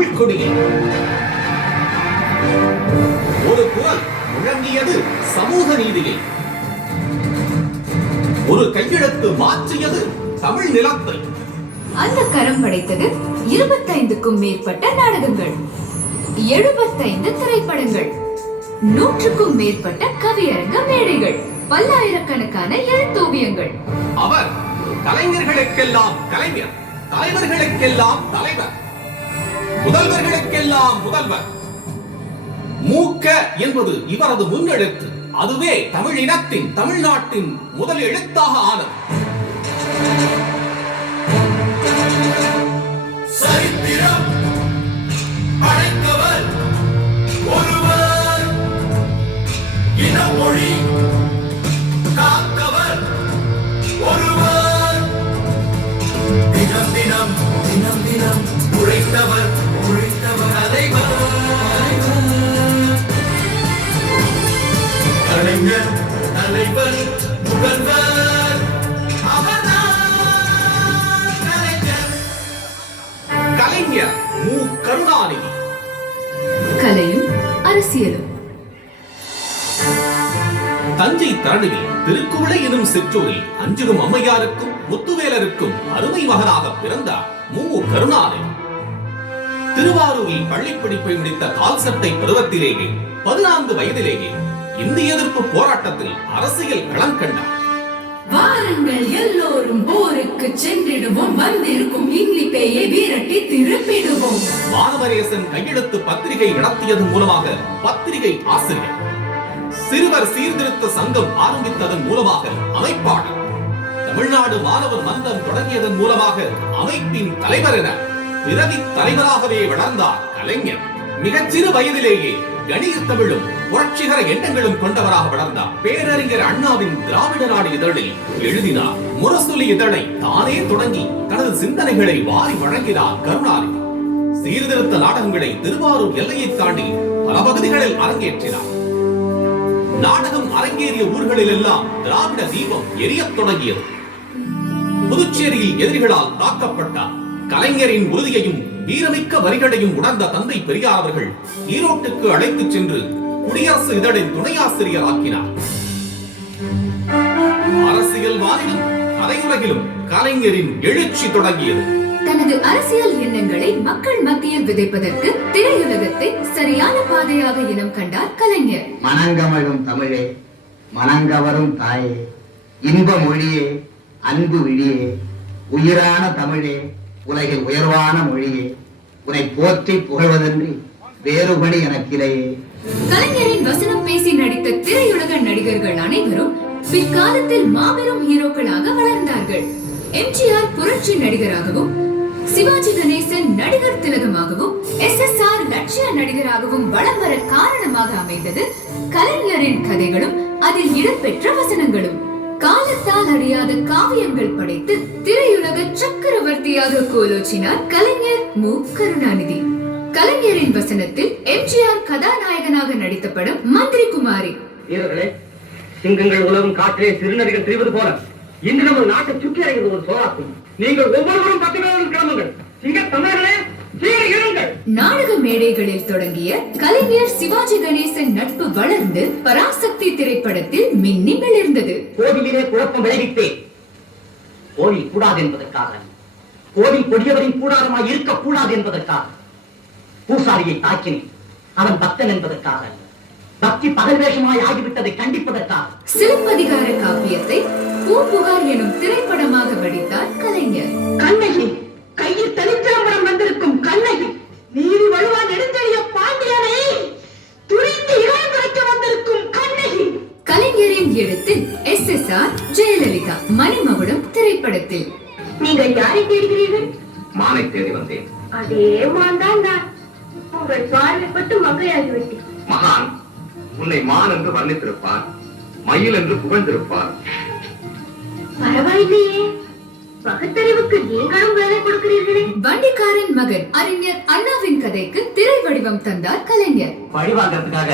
தமிழ் கொடியை. ஒரு குரல் முழங்கியது சமூக நீதியை. ஒரு கையெழுத்து மாற்றியது தமிழ் நிலத்தை. அந்த கரம் படைத்தது 25க்கும் மேற்பட்ட நாடகங்கள், 75 திரைப்படங்கள், 100க்கும் மேற்பட்ட கவியரங்க மேடைகள், பல்லாயிரக்கணக்கான எழுத்தோவியங்கள். அவர் கலைஞர்களுக்கெல்லாம் கலைஞர், தலைவர்களுக்கெல்லாம் தலைவர், முதல்வர்களுக்கெல்லாம் முதல்வர். மூக்க என்பது இவரது முன்னெழுத்து. அதுவே தமிழ் இனத்தின், தமிழ்நாட்டின் முதல் எழுத்தாக ஆனது. சரித்திரம் படைத்தவர் ஒருவர், இனமொழி காத்தவர் ஒருவர், தினம் தினம் தினம் தினம் உழைத்தவர் தலைவர். கலைஞர், தலைவர், முதல்வர், அவர்தான் கலைஞர். கலைஞர் மு. கருணாநிதி. கலையும் அரசியலும். தஞ்சை தரணியில் திருக்குவளை எனும் சிற்றூரில் அஞ்சுகம் அம்மையாருக்கும் முத்துவேலருக்கும் அருமை மகனாக பிறந்தார் மு. கருணாநிதி. திருவாரூரில் பள்ளிப்படிப்பை முடித்த கால்சட்டை பருவத்திலேயே 14 வயதிலேயே இந்திய எதிர்ப்பு போராட்டத்தில் அரசியல் களம் கண்டார். வாருங்கள் எல்லோரும் போருக்கு சென்றிடுவோம், வந்திருக்கும் இந்தி பேயை விரட்டி திருப்பிடுவோம். மாணவரேசன் கையெழுத்து பத்திரிகை நடத்தியதன் மூலமாக பத்திரிகை ஆசிரியர், சிறுவர் சீர்திருத்த சங்கம் ஆரம்பித்ததன் மூலமாக அமைப்பாளர், தமிழ்நாடு மாணவர் மன்றம் தொடங்கியதன் மூலமாக அமைப்பின் தலைவர் என பிரதி தலைவராகவே வளர்ந்தார் கலைஞர். மிகச்சிறு வயதிலேயே கணித தமிழும் புரட்சிகர எண்ணங்களும் கொண்டவராக வளர்ந்தார். பேரறிஞர் அண்ணாவின் திராவிட நாடு இதழில் எழுதினார். முரசொலி இதழை தானே தொடங்கி தனது சிந்தனைகளை வாரி வழங்கினார் கருணாநிதி. சீர்திருத்த நாடகங்களை திருவாரூர் எல்லையை தாண்டி பல பகுதிகளில் அரங்கேற்றினார். நாடகம் அரங்கேறிய ஊர்களில் எல்லாம் திராவிட தீபம் எரியத் தொடங்கியது. புதுச்சேரியில் எதிரிகளால் தாக்கப்பட்டார். கலைஞரின் உறுதியையும் வீரமிக்க வரிகளையும் உணர்ந்த தந்தை பெரியார் அவர்கள் ஈரோட்டுக்கு அழைத்துச் சென்று குடியரசு இதழின் துணை ஆசிரியர் ஆக்கினார். அரசியல் வானிலும் கலையுலகிலும் கலைஞரின் எழுச்சி தொடங்கியது. தனது அரசியல் எண்ணங்களை மக்கள் மத்தியில் விதைப்பதற்கு திரையுலகத்தை சரியான பாதையாக இனம் கண்டார் கலைஞர். மனங்கமழும் தமிழே, மனங்கவரும் தாயே, இன்ப மொழியே, அன்பு விழியே, உயிரான தமிழே, உலகில் உயர்வான மொழியே, உன்னை போற்றி புகழ்வதன்றி வேறுபடி எனக்கிலேயே. கலைஞரின் வசனம் பேசி நடித்த திரையுலக நடிகர்கள் அனைவரும் பிற்காலத்தில் மாபெரும் ஹீரோக்களாக வளர்ந்தார்கள். எம்ஜிஆர் புரட்சி நடிகராகவும், சிவாஜி கணேசன் நடிகர் திலகமாகவும், SSR லட்சிய நடிகராகவும் வலம் வர காரணமாக அமைந்தது கலைஞரின் கதைகளும் அதில் இடம்பெற்ற வசனங்களும். காலத்தால் அறியாத காவியங்கள் படைத்து திரையுலக சக்கரவர்த்தியாக கோலோச்சினார் கலைஞர் மு. கருணாநிதி. கலைஞரின் வசனத்தில் எம்ஜிஆர் கதாநாயகனாக நடித்த படம் மந்திரி குமாரி. வீரர்களே, சிங்கங்கள் உலகம் காற்றிலே சிறுநதிகள் திரிவது போல இன்று நமது நாட்டை சுற்றி அடைகிறது ஒரு சோழாக்கும். நீங்கள் ஒவ்வொருவரும் 10 பேரும் கிளம்புங்கள். சிங்க தமிழர்களே, நாடக மேடைகளில் தொடங்கிய கலைஞர் சிவாஜி கணேசன் நட்பு வளர்ந்து பராசக்தி திரைப்படத்தில் மின்னி மிளிர்ந்தது. கோவிலிலே குழப்பம் விளைவித்தேன். கோவில் கூடாது என்பதற்காக, கோவில் கொடியவரின் கூடாரமாய் இருக்கக்கூடாது என்பதற்காக, பூசாரியை தாக்கினேன். அவன் பக்தன் என்பதற்காக, பக்தி பகல் வேஷமாய் ஆகிவிட்டதை கண்டிப்பதற்காக. சிலப்பதிகார காப்பியத்தை பூம்புகார் எனும் திரைப்படமாக வடித்தார் கலைஞர். கண்ணகி, கையில் தனிச்சிலம்பரம் வந்திருக்கும் கண்ணகி, நீதி வலுவா நெடுஞ்செழிய பாண்டியனை துணிந்து இளையதுரைக்க வந்திருக்கும் கண்ணகி. கலைஞரின் எழுத்தில் SSR, ஜெயலலிதா, மணிமகுடம் திரைப்படத்தில். நீங்கள் யாரை தேடுகிறீர்கள்? மானை தேடி வந்தேன். அதே மான் தான் நான். உங்கள் பார்வைப்பட்டு மங்கையாகிவிட்டேன். மகான் உன்னை மான் என்று வர்ணித்திருப்பார், மயில் என்று புகழ்ந்திருப்பார். பரவாயில்லையே, பகுத்தறிவுக்கு நீங்களும் வேலை கொடுக்கிறீர்களே. வண்டிக்காரன் மகன் அறிஞர் அண்ணாவின் கதைக்கு திரை வடிவம் தந்தார் கலைஞர். பழி வாங்கறதுக்காக